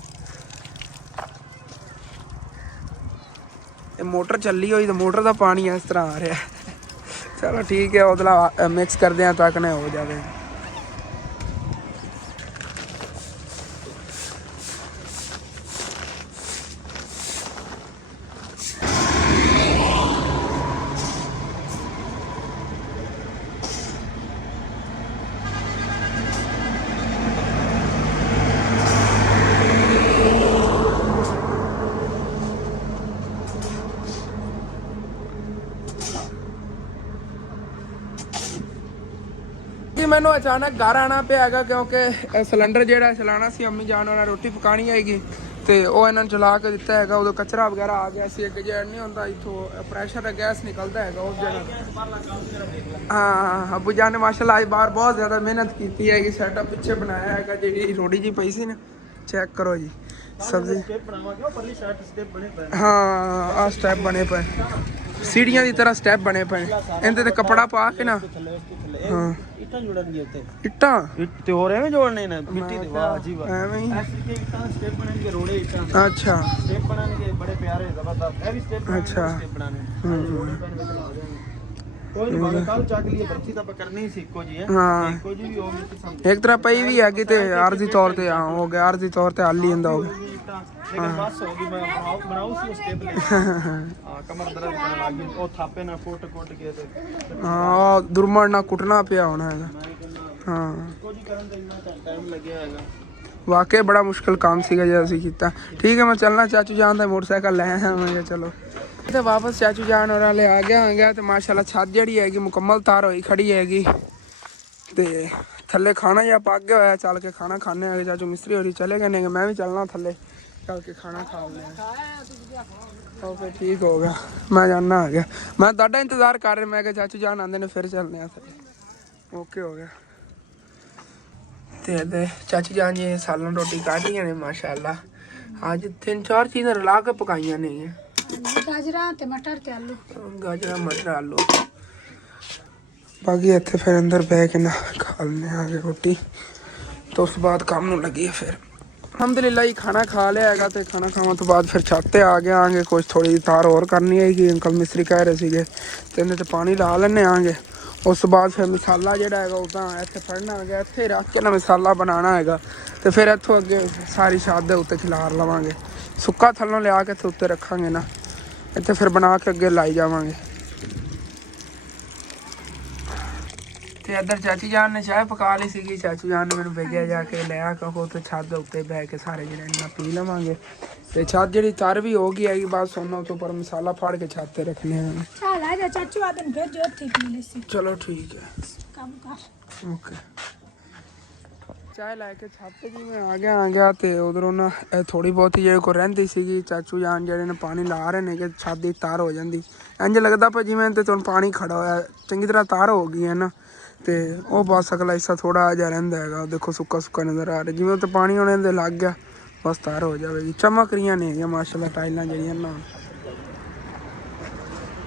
मोटर चली हुई तो मोटर का पानी इस तरह आ रहा है। चलो ठीक है, उधला मिक्स करदे आं तक ने हो जाए। ਮੈਨੂੰ ਅਚਾਨਕ ਘਰ ਆਣਾ ਪਿਆ ਹੈਗਾ ਕਿਉਂਕਿ ਸਿਲੰਡਰ ਜਿਹੜਾ ਚਲਾਉਣਾ ਸੀ ਅੰਮੀ ਜਾਨ ਵਾਲਾ ਰੋਟੀ ਪਕਾਣੀ ਹੈਗੀ ਤੇ ਉਹ ਇਹਨਾਂ ਨੂੰ ਚਲਾ ਕੇ ਦਿੱਤਾ ਹੈਗਾ। ਉਦੋਂ ਕਚਰਾ ਵਗੈਰਾ ਆ ਗਿਆ ਸੀ, ਅੱਗੇ ਜਿਹੜਾ ਨਹੀਂ ਹੁੰਦਾ ਇੱਥੋਂ ਪ੍ਰੈਸ਼ਰ ਦਾ ਗੈਸ ਨਿਕਲਦਾ ਹੈਗਾ ਉਸ ਜਗ੍ਹਾ। ਹਾਂ ਅੱਬੂ ਜਾਨ ਨੇ ਮਾਸ਼ਾਅੱਲਾ ਅੱਜ ਬਾਹਰ ਬਹੁਤ ਜ਼ਿਆਦਾ ਮਿਹਨਤ ਕੀਤੀ ਹੈਗੀ। ਸੈਟਅਪ ਪਿੱਛੇ ਬਣਾਇਆ ਹੈਗਾ, ਜਿਹੜੀ ਰੋਟੀ ਜੀ ਪਈ ਸੀ ਨਾ, ਚੈੱਕ ਕਰੋ ਜੀ ਸਬਜ਼ੀ। ਹਾਂ ਆਹ ਸਟੈਪ ਬਣੇ ਪਏ। सीढ़ियां की तरह स्टेप बने पे इनते ते कपड़ा पा के ना हाँ इट्टां जुड़नगे उत्ते इट्टा ते और एवें जोड़ने ने मिट्टी दे वाह जी वाह एवें ही ऐसे के इट्टां स्टेप बननगे रोड़े इट्टां अच्छा स्टेप बननगे बड़े प्यारे जबरदस्त ए भी स्टेप अच्छा स्टेप बनाने रोड़े पेन में चला देंगे कोई नहीं बाबा कल जाके लिए बच्ची तो करनी ही सीखो जी है हाँ सीखो जी भी होगी तो समझ एक तरह पई भी है कि ते आरजी तौर ते हाँ हो गया आरजी तौर ते हल ही इंदा हो गया लेकिन बस होगी मैं बनाऊं सी स्टेप ले हां कमर दर्द करने लगी ओ थापे ना कोट कोट के ते हाँ दुर्मण ना कुटना पिया होना है हाँ कुछ करन ते इतना टाइम लगया हैगा वाकई बड़ा मुश्किल काम सीगा जो असी कीता ठीक है मैं चलना चाचू जान दा मोटरसाइकिल ले आया मैं कहा चलो ਤੇ ਵਾਪਸ ਚਾਚੂ ਜਾਨ ਹੋਰਾਂ ਲੈ ਆ ਗਿਆ ਤੇ ਮਾਸ਼ਾਅੱਲਾ ਛੱਤ ਜਿਹੜੀ ਹੈਗੀ ਮੁਕੰਮਲ ਤਾਰ ਹੋਈ ਖੜੀ ਹੈਗੀ ਤੇ ਥੱਲੇ ਖਾਣਾ ਜਾਂ ਪੱਕ ਗਿਆ ਹੋਇਆ ਚੱਲ ਕੇ ਖਾਣਾ ਖਾਣੇ ਆਗੇ ਚਾਚੂ ਮਿਸਤਰੀ ਹੋਰੀ ਚਲੇ ਗਏ ਨੇ ਮੈਂ ਵੀ ਚੱਲਣਾ ਥੱਲੇ ਚੱਲ ਕੇ ਖਾਣਾ ਖਾ ਲੈਣਾ ਓਕੇ ਠੀਕ ਹੋ ਗਿਆ ਮੈਂ ਜਾਣਾ ਆ ਗਿਆ ਮੈਂ ਤੁਹਾਡਾ ਇੰਤਜ਼ਾਰ ਕਰ ਰਿਹਾ ਮੈਂ ਕਿ ਚਾਚੂ ਜਾਨ ਆਂਦੇ ਨੇ ਫਿਰ ਚੱਲਦੇ ਆ ਥੱਲੇ ਓਕੇ ਹੋ ਗਿਆ ਤੇ ਚਾਚੂ ਜਾਨ ਜੀ ਸਾਲਨ ਰੋਟੀ ਕਾਢੀਆਂ ਨੇ ਮਾਸ਼ਾਅੱਲਾ ਅੱਜ 3-4 ਚੀਜ਼ਾਂ ਰਲਾ ਕੇ ਪਕਾਈਆਂ ਨੇ गाजरा ते मटर ते आलू गाजरा मटर आलू बाकी इतने फिर अंदर बह के ना खा लेने आगे रोटी तो उस बाद काम में लगी है फिर अलहमदुलिल्लाह ही खाना खा लिया है तो खाना खाने तो बाद फिर छत पे आ गए आगे कुछ थोड़ी तार और करनी है कि अंकल मिस्त्री कह रहे थे तो इन्हें तो पानी ला लेने आगे उस बाद फिर मसाला जोड़ा है उदा इतने फड़ना आ गया इतने रख के ना मसाला बनाना है तो फिर इतों अगे सारी छत के उत्ते खिलार लवेंगे सुक्का थल्लों लिया के उत्ते रखांगे ना इतने फिर बना के अगे लाई जावांगे ते इधर चाची जान ने चाय पका ली सी चाचू जान ने मैंने भेजा जाके लिया कहो तो छत के उत्ते बह के सारे जने ना पी लवांगे ते छत जी तर भी हो गई है बस सोना तो पर मसाला फाड़ के छत पे रखने हैं चल आ जा चाचू आदन भेजो थी पी ले सी चलो ठीक है काम कर ओके चाय लैके छत जी में आ गया तो उधरों ना थोड़ी बहुत ही जो रही सी चाचू जान जे ने पानी ला रहे हैं कि छत की तार हो जाती इंज लगता पर जिमें तो पानी खड़ा होया चंगी तरह तार हो गई है ना तो वह बस अगला हिस्सा थोड़ा जहा रहा है देखो सुक्का सुक्का नज़र आ रहा जिमें तो पानी होने दे लग गया बस तार हो जाएगी चमक रही नहीं है माशाल्लाह टाइल जड़ियाँ ना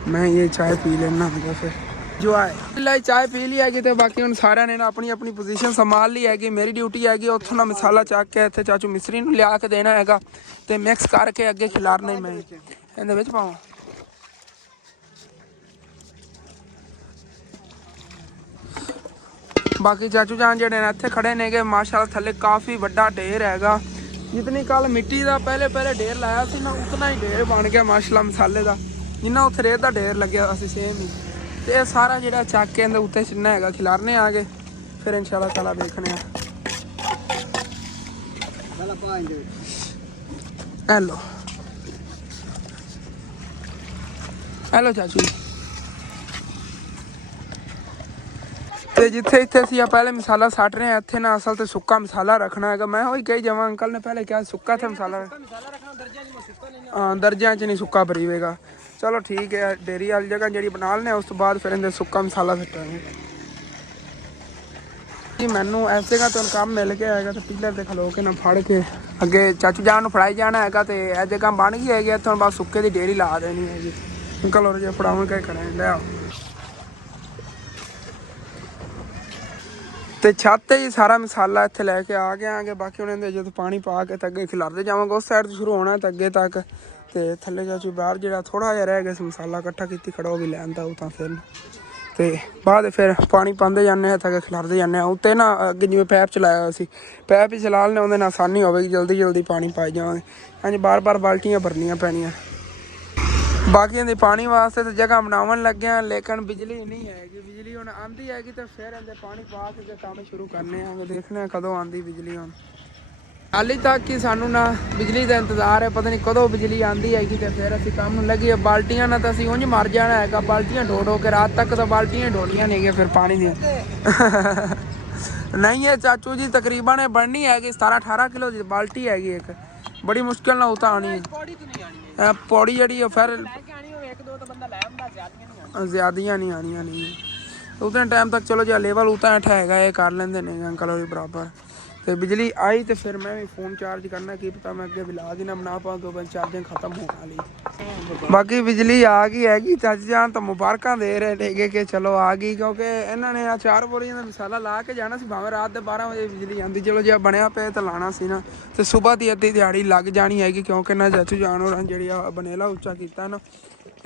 मैं ये चाय पी लेना फिर जो है चाय पी ली हैगी तो बाकी हम सारे ने अपनी अपनी पोजीशन संभाल ली हैगी मेरी ड्यूटी हैगी उतों ना मसाला चक के इतने चाचू मिस्त्री नूं लिया के देना हैगा तो मिक्स करके अगे खिलारना ही मैं इहदे विच पावां बाकी चाचू जान जेडे ने इत्थे खड़े ने कि माशाल्लाह थल्ले काफ़ी बड़ा ढेर हैगा जितनी कल मिट्टी का पहले ढेर लाया सी ना उतना ही ढेर बन गया माशाल्लाह मसाले का जिन्ना उत्थे रेत का ढेर लग्या सी सेम ही तो यह सारा जो चक के उत्ते छिन्ना है खिलारने आ गए फिर इंशाल्लाह ताला देखने हेलो हेलो चाचू तो जिथे इतने असी पहले मसाला सट रहे हैं इतने ना असल तो सुक्का मसाला रखना है मैं वही कही जावा अंकल ने पहले क्या सुक्का थे मसाला हाँ दर्जिया च नहीं सुक्का परीवेगा चलो ठीक है डेयरी वाली जगह जी बना लें उस तो बाद फिर इन्हें सुक्का मसाला सटांगे जी मैनू इस जगह तो काम मिल गया है तो पिलर से खलो के ना फड़ के अगे चाचू जान फड़ाई जाना है तो यह जगह बन गई है इतों बस सुक्के की डेयरी ला देनी है जी अंकल और जो फड़ावे क्या करें ले आओ तो छत ही सारा मसाला इतने लैके आ गया आगे बाकी उन्हें जो पानी पा के तो अगे खिलारते जावांगे उस साइड तो शुरू होना तो अगे तक तो थले चाचू बाहर जो थोड़ा जहा रह गया मसाला कट्ठा की खड़ा भी लैंदा उतना फिर तो बाद फिर पानी पाते जाने तक खिलारते जाने उत्ते ना अगे जिमें पैप चलाया असी पैप ही चला लेने उन्हें आसानी होगी जल्दी जल्दी पानी पाई जावांगे हाँ बार बार बाल्टियाँ भरनियाँ पैनियाँ बाकी इन्हें पानी वास्ते तो जगह बनावन लगे हैं लेकिन बिजली नहीं हैगी बिजली हम आती हैगी तो फिर इन्हें पानी पा के काम शुरू करने देखने कदों आती बिजली हम हाली तक कि सानू ना बिजली का इंतजार है पता नहीं कदों बिजली आती हैगी तो फिर असी काम लगी बाल्टियां ना तो असी उंज मर जाना है बाल्टियां ढो ढो के रात तक तो बाल्टियां ढोलियां नहीं फिर पानी दी नहीं है चाचू जी तकरीबन बननी हैगी 17-18 किलो की बाल्टी हैगी एक बड़ी मुश्किल ना उता आनी है पौड़ी जी फिर ज्यादा नहीं आनिया नहीं उतने टाइम तक चलो जो लेवल उतना हेठा है ये कर लेंगे नहीं अंकल और बराबर ਤੇ ਬਿਜਲੀ ਆਈ ਤੇ ਫਿਰ ਮੈਂ ਵੀ ਫੋਨ ਚਾਰਜ ਕਰਨਾ, ਕੀ ਪਤਾ ਮੈਂ ਅੱਗੇ ਵਲੌਗ ਹੀ ਨਾ ਬਣਾ ਪਾਵਾਂ ਕਿਉਂਕਿ ਚਾਰਜਿੰਗ ਖਤਮ ਹੋਣ ਵਾਲੀ। ਬਾਕੀ ਬਿਜਲੀ ਆ ਗਈ ਹੈਗੀ, ਚੱਜ ਜਾਣ ਤਾਂ ਮੁਬਾਰਕਾਂ ਦੇ ਰਹੇ ਨੇਗੇ ਕਿ ਚਲੋ ਆ ਗਈ, ਕਿਉਂਕਿ ਇਹਨਾਂ ਨੇ ਆ 4 ਬੋਰੀਆਂ ਦਾ ਮਸਾਲਾ ਲਾ ਕੇ ਜਾਣਾ ਸੀ, ਭਾਵੇਂ ਰਾਤ ਦੇ 12 ਵਜੇ ਬਿਜਲੀ ਆਉਂਦੀ, ਚਲੋ ਜੇ ਬਣਿਆ ਪਿਆ ਤਾਂ ਲਾਣਾ ਸੀ ਨਾ, ਤੇ ਸਵੇਰ ਦੀ ਅੱਧੀ ਦਿਹਾੜੀ ਲੱਗ ਜਾਣੀ ਹੈਗੀ, ਕਿਉਂਕਿ ਨਾ ਚਾਚੂ ਜਾਨ ਹੋਰਾਂ ਜਿਹੜੀ ਆ ਬਨੇਲਾ ਉੱਚਾ ਕੀਤਾ ਨਾ,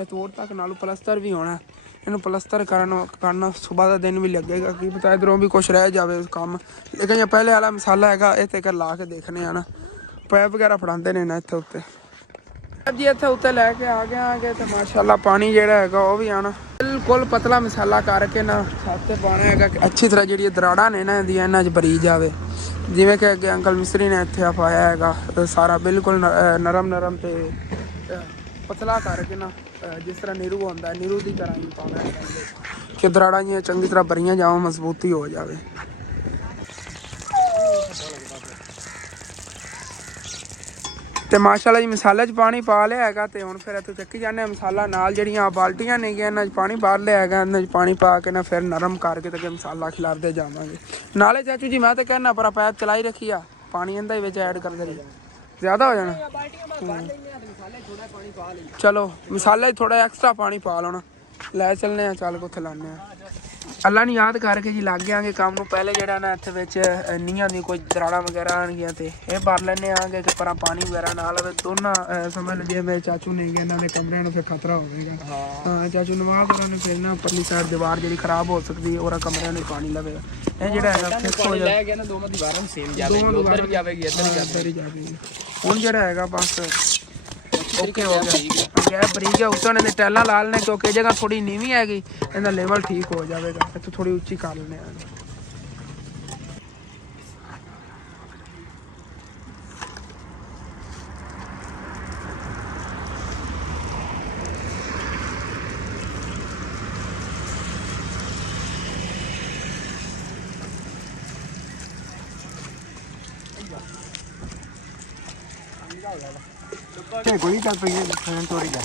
ਇਹ ਤੋੜ ਤੱਕ ਨਾਲੋਂ ਪਲਸਤਰ ਵੀ ਹੋਣਾ, ਇਹਨੂੰ ਪਲਸਤਰ ਕਰਨਾ ਸਵੇਰ ਦਾ ਦਿਨ ਵੀ ਲੱਗੇਗਾ, ਕੀ ਪਤਾ ਇਧਰੋਂ ਵੀ ਕੁਛ ਰਹਿ ਜਾਵੇ ਕੰਮ। ਲੇਕਿਨ ਜੇ ਪਹਿਲੇ ਵਾਲਾ ਮਸਾਲਾ ਹੈਗਾ ਇਹ ਤੇ ਕਰ ਲਾ ਕੇ ਦੇਖਣੇ ਆ ਨਾ, ਪੈਪ ਵਗੈਰਾ ਫੜਾਉਂਦੇ ਨੇ ਨਾ ਇੱਥੇ ਉੱਤੇ ਜੀ, ਇੱਥੇ ਉੱਤੇ ਲੈ ਕੇ ਆ ਗਏ ਆਗੇ ਤੇ ਮਾਸ਼ਾਅੱਲਾ ਪਾਣੀ ਜਿਹੜਾ ਹੈਗਾ ਉਹ ਵੀ ਆਣਾ ਬਿਲਕੁਲ ਪਤਲਾ ਮਸਾਲਾ ਕਰਕੇ ਨਾ ਛੱਤ ਤੇ ਪਾਉਣਾ ਹੈਗਾ ਕਿ ਅੱਛੀ ਤਰ੍ਹਾਂ ਜਿਹੜੀ ਦਰਾੜਾਂ ਨੇ ਨਾ ਇਹਦੀਆਂ ਇਹਨਾਂ 'ਚ ਭਰੀ ਜਾਵੇ, ਜਿਵੇਂ ਕਿ ਅੱਗੇ ਅੰਕਲ ਮਿਸਤਰੀ ਨੇ ਇੱਥੇ ਆ ਪਾਇਆ ਹੈਗਾ, ਸਾਰਾ ਬਿਲਕੁਲ ਨਰਮ ਤੇ ਪਤਲਾ ਕਰਕੇ ਨਾ, ਜਿਸ ਤਰ੍ਹਾਂ ਨੀਰੂ ਹੁੰਦਾ ਨੀਰੂ ਦੀ ਤਰ੍ਹਾਂ ਹੀ ਪਾਉਣਾ ਹੈਗਾ ਕਿ ਦਰਾੜਾਂ ਜਿਹੀਆਂ ਚੰਗੀ ਤਰ੍ਹਾਂ ਭਰੀਆਂ ਜਾਵਾਂ, ਮਜ਼ਬੂਤੀ ਹੋ ਜਾਵੇ। ਤੇ ਮਾਸ਼ਾਅੱਲਾ ਜੀ ਮਸਾਲੇ 'ਚ ਪਾਣੀ ਪਾ ਲਿਆ ਹੈਗਾ, ਤੇ ਹੁਣ ਫਿਰ ਇੱਥੇ ਚੱਕੀ ਜਾਂਦੇ ਮਸਾਲਾ ਨਾਲ, ਜਿਹੜੀਆਂ ਬਾਲਟੀਆਂ ਨੇਗੀਆਂ ਇਹਨਾਂ 'ਚ ਪਾਣੀ ਭਰ ਲਿਆ ਹੈਗਾ, ਇਹਨਾਂ 'ਚ ਪਾਣੀ ਪਾ ਕੇ ਨਾ ਫਿਰ ਨਰਮ ਕਰਕੇ ਤੇ ਮਸਾਲਾ ਖਿਲਾਰਦੇ ਜਾਵਾਂਗੇ। ਨਾਲੇ ਚਾਚੂ ਜੀ ਮੈਂ ਤਾਂ ਕਹਿਣਾ ਪਰ ਪੈਪ ਚਲਾਈ ਰੱਖੀ ਆ, ਪਾਣੀ ਇਹਦਾ ਹੀ ਵਿੱਚ ਐਡ ਕਰਦੇ ਰਹੀ, ਜ਼ਿਆਦਾ ਹੋ ਜਾਣਾ। ਚਲੋ ਮਸਾਲੇ 'ਚ ਥੋੜਾ ਐਕਸਟਰਾ ਪਾਣੀ ਪਾ ਲੈਣਾ, ਲੈ ਚੱਲਨੇ ਆ, ਚੱਲ ਕਿੱਥੇ ਲਾਉਂਦੇ ਆ। ਅੱਲਾ ਨੂੰ ਯਾਦ ਕਰਕੇ ਜੀ ਲੱਗ ਜਾਵਾਂਗੇ ਕੰਮ ਨੂੰ। ਪਹਿਲੇ ਜਿਹੜਾ ਨਾ ਇੱਥੇ ਵਿੱਚ ਨੀਹਾਂ ਦੀ ਕੋਈ ਦਰਾੜਾਂ ਵਗੈਰਾ ਆਉਣਗੀਆਂ ਤੇ ਇਹ ਭਰ ਲੈਣੇ ਆਂਗੇ ਕਿ ਪਰਾਂ ਪਾਣੀ ਵਗੈਰਾ ਨਾਲ ਆਵੇ, ਦੋਨਾਂ ਸਮਝ ਲਈਏ ਮੇਰੇ ਚਾਚੂ ਨੇ ਇਹਨਾਂ ਦੇ ਕਮਰਿਆਂ ਨੂੰ ਫਿਰ ਖਤਰਾ ਹੋਵੇਗਾ। ਹਾਂ ਚਾਚੂ ਨਵਾਜ਼ ਉਹਨਾਂ ਨੇ ਫਿਰ ਨਾ ਪਰਲੀ ਸਾਈਡ ਦੀਵਾਰ ਜਿਹੜੀ ਖਰਾਬ ਹੋ ਸਕਦੀ ਉਹਰਾ ਕਮਰਿਆਂ ਨੂੰ ਪਾਣੀ ਲਵੇਗਾ। ਇਹ ਜਿਹੜਾ ਹੈਗਾ ਫਿਕਸ ਹੋ ਜਾਏਗਾ ਨਾ, ਦੋਵਾਂ ਦੀਵਾਰਾਂ ਨੂੰ ਸੇਮ ਜਾਵੇਗੀ, ਉੱਧਰ ਵੀ ਜਾਵੇਗੀ ਇੱਧਰ ਵੀ ਜਾਵੇਗੀ। ਹੁਣ ਜਿਹੜਾ ਹੈਗਾ ਬਸ ਓਕੇ ਹੋ ਗਿਆ, ਬਰੀਕ ਹੈ, ਉੱਤੋਂ ਨੇ ਟੈਲਾਂ ਲਾ ਲੈਣੇ ਕਿਉਂਕਿ ਜਗ੍ਹਾ ਥੋੜੀ ਨੀਵੀਂ ਹੈਗੀ, ਇਹਦਾ ਲੈਵਲ ਠੀਕ ਹੋ ਜਾਵੇਗਾ, ਇੱਥੋਂ ਥੋੜੀ ਉੱਚੀ ਕਰ ਲੈਣੇ ਆ। ਕੋਈ ਚੱਲ ਪਈ ਹੈ ਖਾਣ ਤੋੜੀ ਦਾ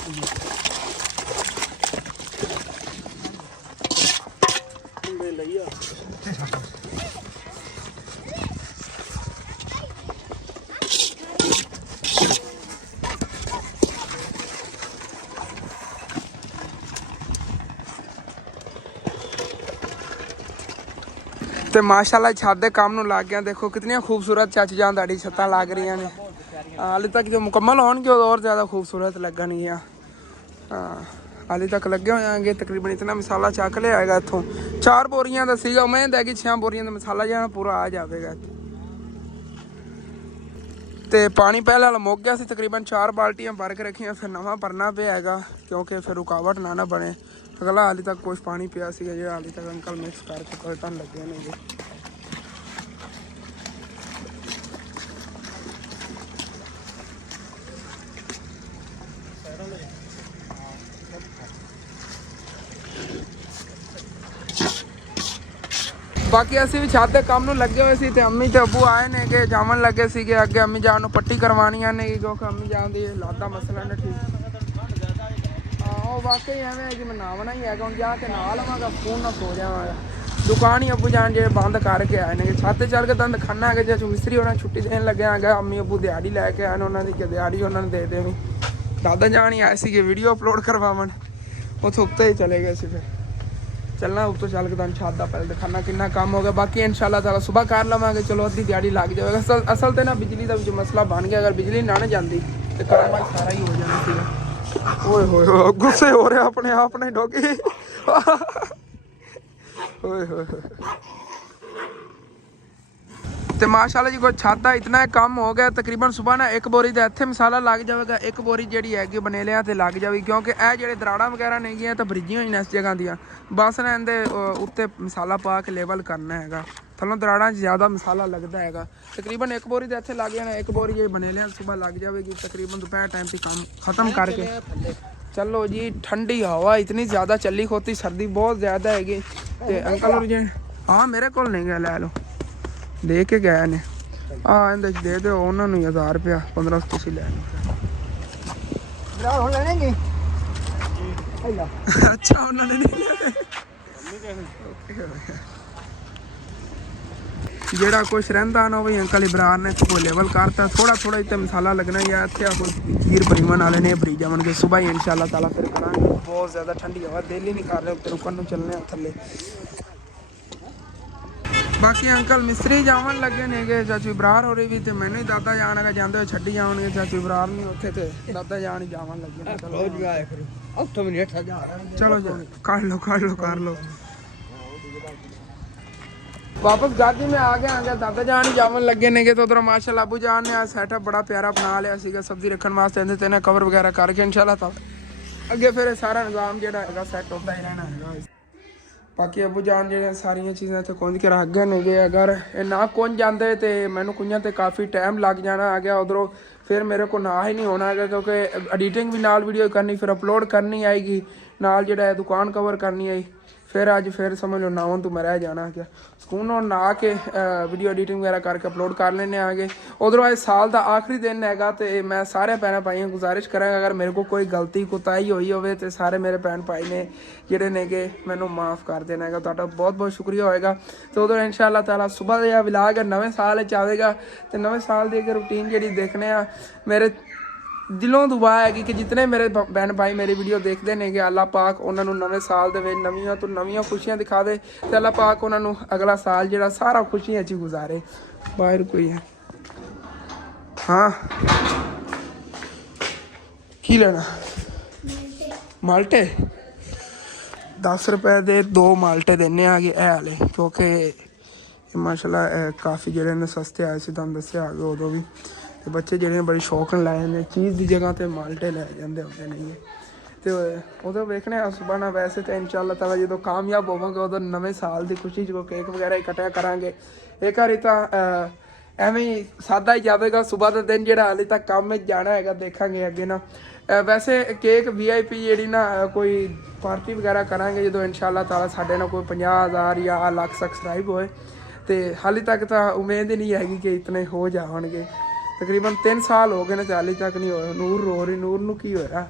ਤੇ ਮਾਸ਼ਾਅੱਲਾ ਛੱਤ ਦੇ ਕੰਮ ਨੂੰ ਲੱਗ ਗਿਆ, ਦੇਖੋ ਕਿਤਨੀਆਂ ਖੂਬਸੂਰਤ ਚੱਜ ਜਾਨ ਤੁਹਾਡੀ ਛੱਤਾਂ ਲੱਗ ਰਹੀਆਂ ਨੇ। ਹਾਲੇ ਤੱਕ ਜੋ ਮੁਕੰਮਲ ਹੋਣਗੇ ਉਹ ਹੋਰ ਜ਼ਿਆਦਾ ਖੂਬਸੂਰਤ ਲੱਗਣਗੀਆਂ। ਹਾਲੇ ਤੱਕ ਲੱਗੇ ਹੋਏਗੇ, ਤਕਰੀਬਨ ਇਤਨਾ ਮਸਾਲਾ ਚੱਕ ਲਿਆ ਹੈਗਾ ਇੱਥੋਂ। 4 ਬੋਰੀਆਂ ਦਾ ਸੀਗਾ, ਉਮੀਦ ਹੈ ਕਿ 6 ਬੋਰੀਆਂ ਦਾ ਮਸਾਲਾ ਜਿਹੜਾ ਪੂਰਾ ਆ ਜਾਵੇਗਾ। ਤੇ ਪਾਣੀ ਪਹਿਲੇ ਵਾਲਾ ਮੁੱਕ ਗਿਆ ਸੀ, ਤਕਰੀਬਨ 4 ਬਾਲਟੀਆਂ ਭਰ ਕੇ ਰੱਖੀਆਂ, ਫਿਰ ਨਵਾਂ ਭਰਨਾ ਪਿਆ ਹੈਗਾ ਕਿਉਂਕਿ ਫਿਰ ਰੁਕਾਵਟ ਨਾ ਬਣੇ। ਅਗਲਾ ਹਾਲੇ ਤੱਕ ਕੁਛ ਪਾਣੀ ਪਿਆ ਸੀਗਾ ਜਿਹੜਾ ਹਾਲੇ ਤੱਕ ਅੰਕਲ ਮਿਕਸ ਕਰਕੇ ਪਲਟਣ ਲੱਗੇ ਨੇ। ਬਾਕੀ ਅਸੀਂ ਵੀ ਛੱਤ ਦੇ ਕੰਮ ਨੂੰ ਲੱਗੇ ਹੋਏ ਸੀ ਤੇ ਅੰਮੀ ਤੇ ਅੱਬੂ ਆਏ ਨੇ ਕਿ ਜਾਵਣ ਲੱਗੇ ਸੀਗੇ ਅੱਗੇ ਅੰਮੀ ਜਾਨ ਨੂੰ ਪੱਟੀ ਕਰਵਾਉਣੀਆਂ ਨੇ ਕਿਉਂਕਿ ਅੰਮੀ ਜਾਨ ਦੀ ਲਾਦਾ ਮਸਲਾ ਨਾ ਠੀਕ। ਉਹ ਵਾਕਈ ਐਵੇਂ ਹੈ ਕਿ ਮੈਂ ਨਾਵਣਾ ਹੀ ਹੈਗਾ, ਹੁਣ ਜਾ ਕੇ ਨਾ ਲਵਾਂਗਾ, ਫੋਨ ਨਾ ਸੋ ਜਾਵਾਂਗਾ। ਦੁਕਾਨ ਹੀ ਅੱਬੂ ਜਾਨ ਜਿਹੜੇ ਬੰਦ ਕਰਕੇ ਆਏ ਨੇ, ਛੱਤ ਤੇ ਚੜ੍ਹ ਕੇ ਦੰਦ ਖਾਨਾ ਹੈਗਾ, ਜੇ ਮਿਸਤਰੀ ਉਹਨਾਂ ਛੁੱਟੀ ਦੇਣ ਲੱਗਿਆ ਹੈਗਾ, ਅੰਮੀ ਅੱਬੂ ਦਿਹਾੜੀ ਲੈ ਕੇ ਆਏ ਨੇ, ਉਹਨਾਂ ਦੀ ਕਿ ਦਿਹਾੜੀ ਉਹਨਾਂ ਨੂੰ ਦੇ ਦੇਵੀਂ। ਦਾਦਾ ਜਾਨ ਹੀ ਆਏ ਸੀਗੇ ਵੀਡੀਓ ਅਪਲੋਡ ਕਰਵਾਵਣ, ਉੱਥੇ ਉੱਤੇ ਹੀ ਚਲੇ ਗਏ ਸੀ। ਫਿਰ ਚੱਲਣਾ ਉੱਤੋਂ ਚੱਲ ਕੇ ਤੁਹਾਨੂੰ ਛੱਤ ਦਾ ਪਹਿਲੇ ਦਿਖਾਣਾ ਕਿੰਨਾ ਕੰਮ ਹੋ ਗਿਆ। ਬਾਕੀ ਇਨਸ਼ਾਅੱਲਾ ਤਾਲਾ ਸੁਬਾਹ ਕਰ ਲਵਾਂਗੇ, ਚਲੋ ਅੱਧੀ ਦਿਹਾੜੀ ਲੱਗ ਜਾਵੇਗਾ। ਅਸਲ ਤੇ ਨਾ ਬਿਜਲੀ ਦਾ ਜੋ ਮਸਲਾ ਬਣ ਗਿਆ, ਅਗਰ ਬਿਜਲੀ ਨਾ ਜਾਂਦੀ ਤੇ ਕੰਮ ਸਾਰਾ ਹੀ ਹੋ ਜਾਣਾ ਸੀਗਾ। ਓਏ ਹੋਏ ਗੁੱਸੇ ਹੋ ਰਿਹਾ ਆਪਣੇ ਆਪ ਨੇ ਡੋਗੀ। ਓਏ ਹੋਏ ਤੇ ਮਾਸ਼ਾਅੱਲਾ ਜੀ ਕੋਈ ਛੱਤ ਦਾ ਇਤਨਾ ਕੰਮ ਹੋ ਗਿਆ, ਤਕਰੀਬਨ ਸੁਬਾਹ ਨਾ 1 ਬੋਰੀ ਦਾ ਇੱਥੇ ਮਸਾਲਾ ਲੱਗ ਜਾਵੇਗਾ, 1 ਬੋਰੀ ਜਿਹੜੀ ਹੈਗੀ ਬਨੇਲਿਆਂ ਤੇ ਲੱਗ ਜਾਵੇਗੀ ਕਿਉਂਕਿ ਇਹ ਜਿਹੜੇ ਦਰਾੜਾਂ ਵਗੈਰਾ ਨੇਗੀਆਂ ਤਾਂ ਭਰੀਜੀਆਂ ਹੋਈਆਂ ਇਸ ਜਗ੍ਹਾ ਦੀਆਂ, ਬਸ ਨਾ ਇਹਦੇ ਉੱਤੇ ਮਸਾਲਾ ਪਾ ਕੇ ਲੈਵਲ ਕਰਨਾ ਹੈਗਾ। ਥੱਲੋਂ ਦਰਾੜਾਂ 'ਚ ਜ਼ਿਆਦਾ ਮਸਾਲਾ ਲੱਗਦਾ ਹੈਗਾ। ਤਕਰੀਬਨ 1 ਬੋਰੀ ਦਾ ਇੱਥੇ ਲੱਗ ਜਾਣਾ, 1 ਬੋਰੀ ਜਿਹੜੀ ਬਨੇਲਿਆਂ ਸੁਬਾਹ ਲੱਗ ਜਾਵੇਗੀ, ਤਕਰੀਬਨ ਦੁਪਹਿਰ ਟਾਈਮ ਤੇ ਕੰਮ ਖਤਮ ਕਰਕੇ। चलो जी ठंडी हवा इतनी ज़्यादा चली होती, सर्दी बहुत ज़्यादा हैगी। ते अंकल और जी हाँ मेरे को नहीं गया, ले लो दे के गए ने। हाँ इंदे दे दो उन्होंने 1000 रुपया 1500 तुसी ले लो। अच्छा उन्होंने नहीं लिया। ਜਿਹੜਾ ਕੁਛ ਰਹਿੰਦਾ ਨਾ ਉਹ ਵੀ ਅੰਕਲ ਇਬਰਾਰ ਨੇ ਕੋਈ ਲੈਵਲ ਕਰਤਾ ਥੋੜਾ ਥੋੜਾ ਇੱਥੇ ਮਸਾਲਾ ਲੱਗਣਾ ਜਾਂ ਇੱਥੇ ਆ ਕੋਈ ਖੀਰ ਬਰੀਮਨ ਵਾਲੇ ਨੇ ਬਰੀ ਜਾਵਣਗੇ ਸਵੇਰ ਹੀ ਇਨਸ਼ਾਅੱਲਾ ਤਾਲਾ ਫਿਰ ਕਰਾਂਗੇ ਬਹੁਤ ਜ਼ਿਆਦਾ ਠੰਡੀ ਹਵਾ ਦਿਲ ਹੀ ਨਹੀਂ ਕਰ ਰਿਹਾ ਉੱਤੇ ਰੁਕਣ ਨੂੰ ਚੱਲਨੇ ਆ ਥੱਲੇ ਬਾਕੀ ਅੰਕਲ ਮਿਸਤਰੀ ਜਾਵਣ ਲੱਗੇ ਨੇਗੇ ਚਾਚੂ ਇਬਰਾਰ ਹੋ ਰਹੀ ਵੀ ਤੇ ਮੈਨੂੰ ਹੀ ਦਾਦਾ ਜਾਣਗਾ ਜਾਂਦੇ ਹੋਏ ਛੱਡੀ ਜਾਣਗੇ ਚਾਚੂ ਇਬਰਾਰ ਨਹੀਂ ਉੱਥੇ ਤੇ ਦਾਦਾ ਜਾਣ ਹੀ ਜਾਵਣ ਲੱਗੇ ਨੇ ਚਲੋ ਰੋਜ਼ ਆਇਆ ਕਰੋ ਉੱਥੋਂ ਵੀ ਨੇਠਾ ਜਾ ਚਲੋ ਜੀ ਕਰ ਲਓ वापस गाड़ी में आ गए दादा जान ही जावन लगे ने तो उधर माशाल्लाह अबू जान ने सैटअप बड़ा प्यारा बना लिया सीगा सब्जी रखने वास्ते इन्हें तेने कवर वगैरह करके इंशाल्लाह ताला अगे फिर सारा निजाम जेड़ा हैगा सैट होता ही रहना हैगा बाकी अबू जान जेह्ड़े सारियां चीज़ां ते कुंज के रख गए ने अगर ना कुंज जाते तो मैनू कुंजां ते काफ़ी टाइम लग जाना आ गया उधरों फिर मेरे को ना ही नहीं होना है क्योंकि एडिटिंग भी नाल वीडियो करनी फिर अपलोड करनी आएगी नाल जेड़ा दुकान कवर करनी आई फिर अज फिर समझ लो नावन तो मैं रह जाना क्या ਸਕੂਨ ਨਾਲ ਨਹਾ ਕੇ ਵੀਡੀਓ ਐਡੀਟਿੰਗ ਵਗੈਰਾ ਕਰਕੇ ਅਪਲੋਡ ਕਰ ਲੈਣੇ ਆਗੇ ਉਧਰੋਂ ਅੱਜ ਸਾਲ ਦਾ ਆਖਰੀ ਦਿਨ ਹੈਗਾ ਤੇ ਮੈਂ ਸਾਰੇ ਭੈਣਾਂ ਭਾਈਆਂ ਨੂੰ ਗੁਜ਼ਾਰਿਸ਼ ਕਰਾਂਗਾ ਅਗਰ ਮੇਰੇ ਕੋਲ ਕੋਈ ਗਲਤੀ ਕੁਤਾਹੀ ਹੋਈ ਹੋਵੇ ਤੇ ਸਾਰੇ ਮੇਰੇ ਭੈਣ ਭਾਈ ਨੇ ਜਿਹੜੇ ਨੇਗੇ ਮੈਨੂੰ ਮਾਫ ਕਰ ਦੇਣਾ ਹੈਗਾ ਤੁਹਾਡਾ ਬਹੁਤ ਬਹੁਤ ਸ਼ੁਕਰੀਆ ਹੋਏਗਾ ਤੇ ਉਧਰ ਇਨਸ਼ਾਅੱਲਾ ਤਾਲਾ ਸਵੇਰ ਦਾ ਵਲੌਗ ਨਵੇਂ ਸਾਲ ਵਿੱਚ ਆਵੇਗਾ ਤੇ ਨਵੇਂ ਸਾਲ ਦੀ ਇੱਕ ਰੂਟੀਨ ਜਿਹੜੀ ਦੇਖਣੇ ਆ ਮੇਰੇ दिलों दुआ है कि जितने मेरे बहन भाई मेरी वीडियो देखते हैं कि अल्लाह पाक उन्होंने नवे साल दे नवियां तो नवियां खुशियां दिखा दे ते अल्लाह पाक उन्होंने अगला साल जेड़ा सारा खुशियां च गुजारे बाहर कोई है हाँ की लेना माल्टे 10 रुपए दे 2 माल्टे देने आ गए ए वाले क्योंकि माशाल्लाह काफ़ी जेड़े ने सस्ते आए सी तुहानूं दस्सिया आ उदों भी ਤੇ ਬੱਚੇ ਜਿਹੜੇ ਬੜੀ ਸ਼ੌਕ ਨਾਲ ਲਾਏ ਨੇ ਚੀਜ਼ ਦੀ ਜਗ੍ਹਾ ਤੇ ਮਾਲਟੇ ਲੈ ਜਾਂਦੇ ਹੁੰਦੇ ਨੇ ਤੇ ਉਦੋਂ ਵੇਖਣੇ ਆ ਸੁਬਾਨਾ ਵੈਸੇ ਤੇ ਇਨਸ਼ਾਅੱਲਾ ਤਾਲਾ ਜਦੋਂ ਕਾਮਯਾਬ ਹੋਵਾਂਗੇ ਉਦੋਂ ਨਵੇਂ ਸਾਲ ਦੀ ਖੁਸ਼ੀ 'ਚ ਕੇਕ ਵਗੈਰਾ ਇਕੱਠਾ ਕਰਾਂਗੇ ਇੱਕ ਵਾਰੀ ਤਾਂ ਐਵੇਂ ਹੀ ਸਾਦਾ ਹੀ ਜਾਵੇਗਾ ਸਵੇਰ ਦਾ ਦਿਨ ਜਿਹੜਾ ਹਾਲੇ ਤੱਕ ਕੰਮ ਵਿੱਚ ਜਾਣਾ ਹੈਗਾ ਦੇਖਾਂਗੇ ਅੱਗੇ ਨਾ ਵੈਸੇ ਕੇਕ VIP ਜਿਹੜੀ ਨਾ ਕੋਈ ਪਾਰਟੀ ਵਗੈਰਾ ਕਰਾਂਗੇ ਜਦੋਂ ਇਨਸ਼ਾਅੱਲਾ ਤਾਲਾ ਸਾਡੇ ਨਾਲ ਕੋਈ 50,000 ਜਾਂ ਲੱਖ ਸਬਸਕ੍ਰਾਈਬ ਹੋਏ ਤੇ ਹਾਲੇ ਤੱਕ ਤਾਂ ਉਮੀਦ ਹੀ ਨਹੀਂ ਹੈਗੀ ਕਿ ਇਤਨੇ ਹੋ ਜਾਣਗੇ तकरीबन 3 साल हो गए ने 40 तक नहीं होया नूर रो रही नूर नू की होया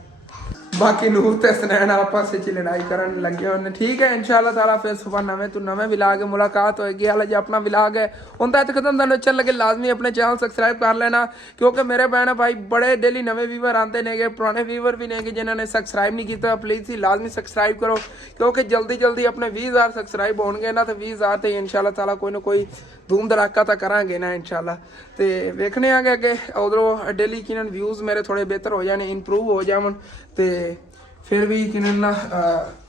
बाकी नूर ते सनैन आपस में लड़ाई करन लगे होने ठीक है इंशाल्लाह ताला फिर सुबह नवे तो नवे विलाग मुलाकात होएगी हाल जी अपना विलाग है उनका तक खत्म दा अच्छा लगे लाजमी अपने चैनल सब्सक्राइब कर लेना क्योंकि मेरे बहन भाई बड़े डेली नवे व्यूवर आते ने पुराने व्यूवर भी ने जिन्होंने सब्सक्राइब नहीं किया प्लीज़ ही लाजमी सब्सक्राइब करो क्योंकि जल्दी जल्दी अपने 20,000 सब्सक्राइब होंगे ना तो 20,000 तो इंशाल्लाह ताला कोई ना कोई धूम धड़ाका तो करांगे ना इंशाल्लाह तो वेखने आगे अगे उधरों डेली किन व्यूज़ मेरे थोड़े बेहतर हो जाने इंप्रूव हो जावन तो फिर भी किन ना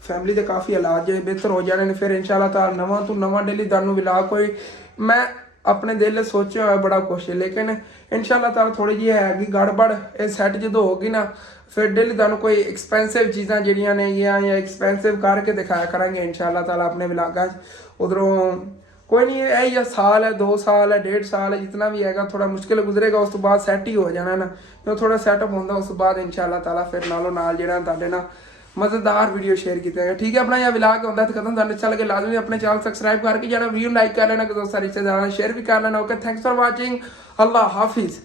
फैमिली के काफ़ी हालात जो बेहतर हो जाने फिर इंशाल्लाह ताला नवा तो नवा डेली तुहानूं विलाग कोई मैं अपने दिल सोचा हुआ बड़ा कुछ है लेकिन इंशाल्लाह ताला थोड़ी जी हैगी गड़बड़ ये सैट जो होगी ना फिर डेली तुहानूं कोई एक्सपेंसिव चीज़ां जिहड़ियां ने या एक्सपेंसिव करके दिखाया करांगे इंशाल्लाह ताला अपने विलागां उधरों कोई नहीं है या साल है 2 साल है 1.5 साल है जितना भी हैगा थोड़ा मुश्किल गुजरेगा उस तो बाद सैट ही हो जाना ना जो थोड़ा सैटअप होंदा उस बाद इंशाल्लाह ताला फिर नालों नाल जेड़ा तुहाडे नाल मज़ेदार वीडियो शेयर किया है ठीक है अपना यह विलाग होंदा तो खत्म तुहानूं अच्छा लगे लाजमी अपने चैनल सब्सक्राइब करके जाना वीडियो लाइक कर लेना दोस्तों रिश्तेदारां शेयर भी कर लेना ओके थैंक्स फॉर वाचिंग अल्लाह हाफिज़।